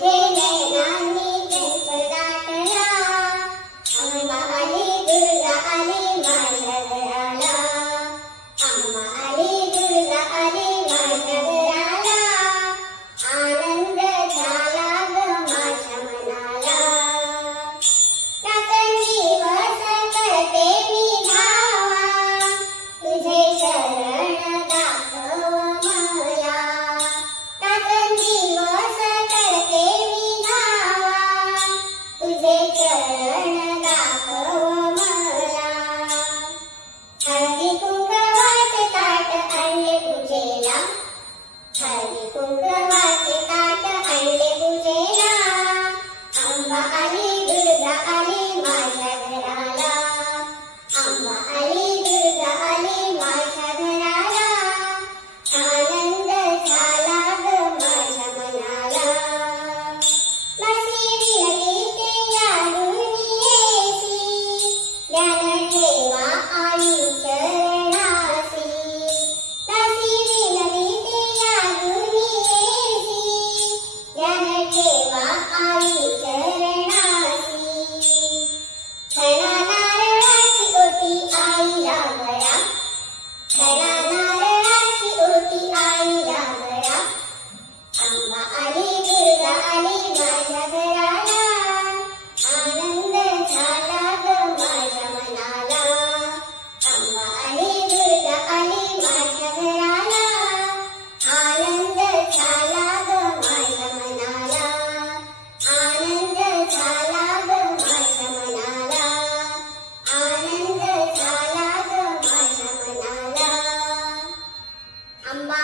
porque அம்மா